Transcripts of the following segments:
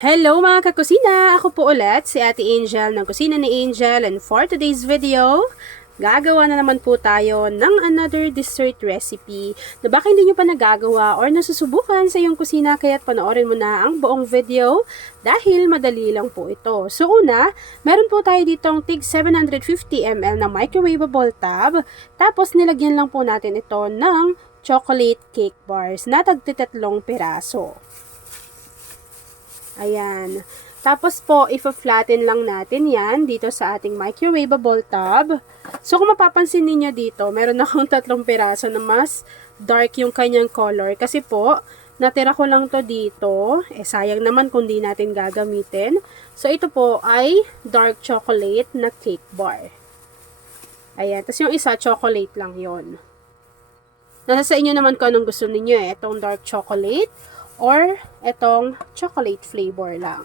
Hello mga kakusina! Ako po ulit si Ate Angel ng Kusina ni Angel, and for today's video, gagawa na naman po tayo ng another dessert recipe na baka hindi nyo pa nagagawa or nasusubukan sa iyong kusina, kaya't panoorin mo na ang buong video dahil madali lang po ito. So una, meron po tayo ditong tig 750 ml na microwavable tub, tapos nilagyan lang po natin ito ng chocolate cake bars na tagtitatlong piraso. Ayan. Tapos po, i-flatten lang natin yan dito sa ating microwavable tub. So, kung mapapansin niyo dito, meron akong 3 piraso na mas dark yung kanyang color. Kasi po, natira ko lang to dito. Sayang naman kung di natin gagamitin. So, ito po ay dark chocolate na cake bar. Ayan. Tapos yung isa, chocolate lang yon. Nasa sa inyo naman kung anong gusto niyo eh. Itong dark chocolate or etong chocolate flavor lang.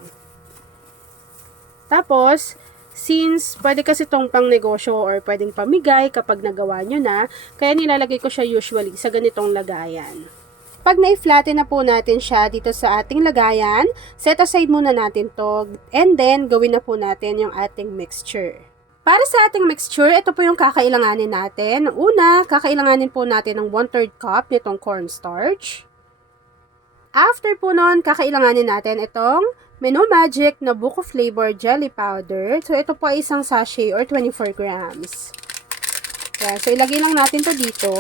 Tapos, since pwede kasi itong pang negosyo or pwedeng pamigay kapag nagawa nyo na, kaya nilalagay ko siya usually sa ganitong lagayan. Pag na-flatten na po natin siya dito sa ating lagayan, set aside muna natin to, and then gawin na po natin yung ating mixture. Para sa ating mixture, ito po yung kakailanganin natin. Una, kakailanganin po natin ng 1/3 cup nitong cornstarch. After po nun, kakailanganin natin itong Menu Magic na Buko Flavor Jelly Powder. So, ito po ay isang sachet or 24 grams. Yeah, so, ilagay lang natin to dito.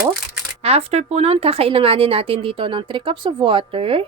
After po nun, kakailanganin natin dito ng 3 cups of water.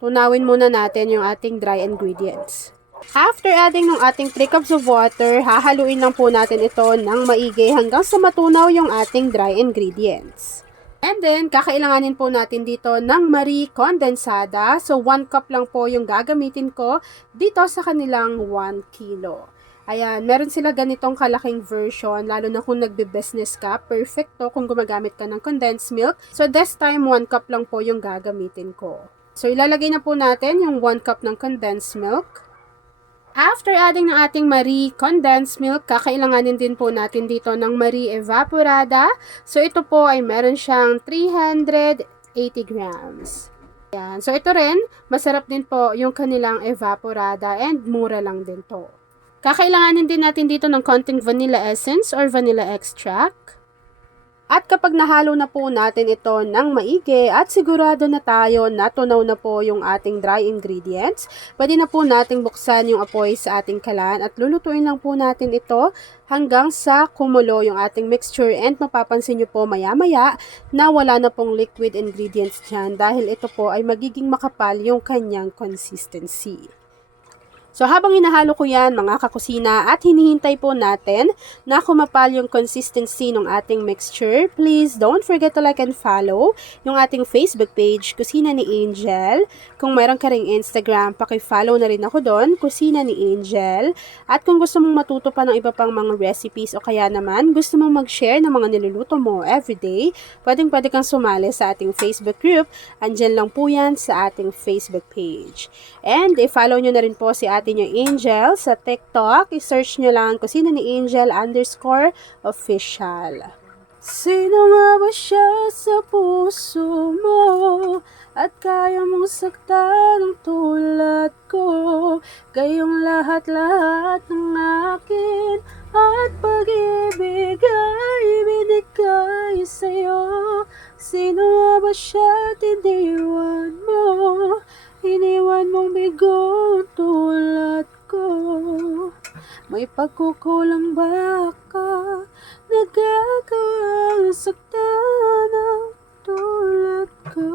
Tunawin muna natin yung ating dry ingredients. After adding ng ating 3 cups of water, hahaluin lang po natin ito ng maigi hanggang sa matunaw yung ating dry ingredients. And then, kakailanganin po natin dito ng Marie Condensada. So, 1 cup lang po yung gagamitin ko dito sa kanilang 1 kilo. Ayan, meron sila ganitong kalaking version, lalo na kung nagbe-business ka. Perfecto kung gumagamit ka ng condensed milk. So, this time, 1 cup lang po yung gagamitin ko. So, ilalagay na po natin yung 1 cup ng condensed milk. After adding ng ating Marie condensed milk, kakailanganin din po natin dito ng Marie evaporada. So, ito po ay meron siyang 380 grams. Ayan. So, ito rin, masarap din po yung kanilang evaporada and mura lang din to. Kakailanganin din natin dito ng konting vanilla essence or vanilla extract. At kapag nahalo na po natin ito ng maigi at sigurado na tayo na tunaw na po yung ating dry ingredients, pwede na po nating buksan yung apoy sa ating kalan at lulutuin lang po natin ito hanggang sa kumulo yung ating mixture, and mapapansin nyo po maya-maya na wala na pong liquid ingredients dyan dahil ito po ay magiging makapal yung kanyang consistency. So, habang hinahalo ko yan mga kakusina at hinihintay po natin na kumapal yung consistency ng ating mixture, please don't forget to like and follow yung ating Facebook page, Kusina ni Angel. Kung mayroon ka ring Instagram, paki-follow na rin ako doon, Kusina ni Angel. At kung gusto mong matuto pa ng iba pang mga recipes o kaya naman gusto mong mag-share ng mga niluluto mo everyday, pwede kang sumali sa ating Facebook group. Andyan lang po yan sa ating Facebook page. And i-follow nyo na rin po si ating yung Angel sa TikTok. I-search nyo lang Kusina ni Angel _official. Sino nga ba siya sa puso mo at kaya mong saktan ng tulad ko? Kayong lahat-lahat ng akin at pag-ibig ay binigay sa'yo. Sino nga ba siya at iniwan mo? Iniwan mong bigo tulad ko. May pagkukulang ba ka? Nagagawang saktan ng tulad ko.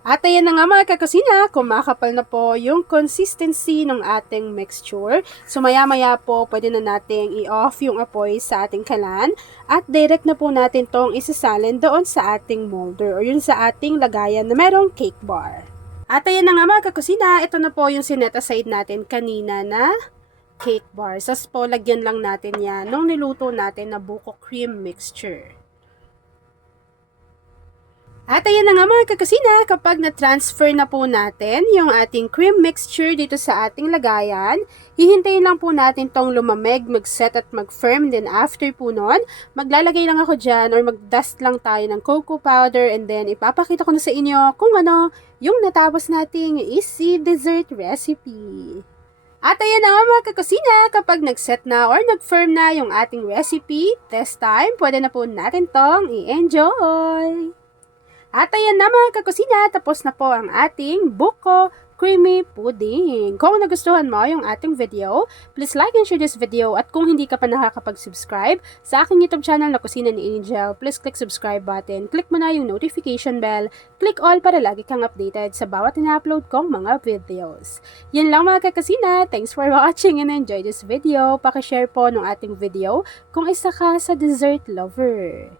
At ayan na nga mga kakusina, kumakapal na po yung consistency ng ating mixture. So maya-maya po, pwede na nating i-off yung apoy sa ating kalan at direct na po natin tong isasalin doon sa ating molder o yun sa ating lagayan na merong cake bar. At ayan na nga mga kakusina, ito na po yung sinet aside natin kanina na cake bar. Sas po, lagyan lang natin yan nung niluto natin na buko cream mixture. At ayan na nga mga kakusina, kapag na-transfer na po natin yung ating cream mixture dito sa ating lagayan, hihintayin lang po natin tong lumamig, mag-set at mag-firm. Then after po nun, maglalagay lang ako dyan or mag-dust lang tayo ng cocoa powder and then ipapakita ko na sa inyo kung ano yung natapos nating easy dessert recipe. At ayan na nga mga kakusina, kapag nag-set na or nag-firm na yung ating recipe, test time, pwede na po natin tong i-enjoy. At ayan na mga kakusina, tapos na po ang ating buko creamy pudding. Kung nagustuhan mo yung ating video, please like and share this video. At kung hindi ka pa nakakapag-subscribe sa aking YouTube channel na Kusina ni Angel, please click subscribe button. Click mo na yung notification bell. Click all para lagi kang updated sa bawat ina-upload kong mga videos. Yan lang mga kakusina. Thanks for watching and enjoy this video. Pakishare po ng ating video kung isa ka sa dessert lover.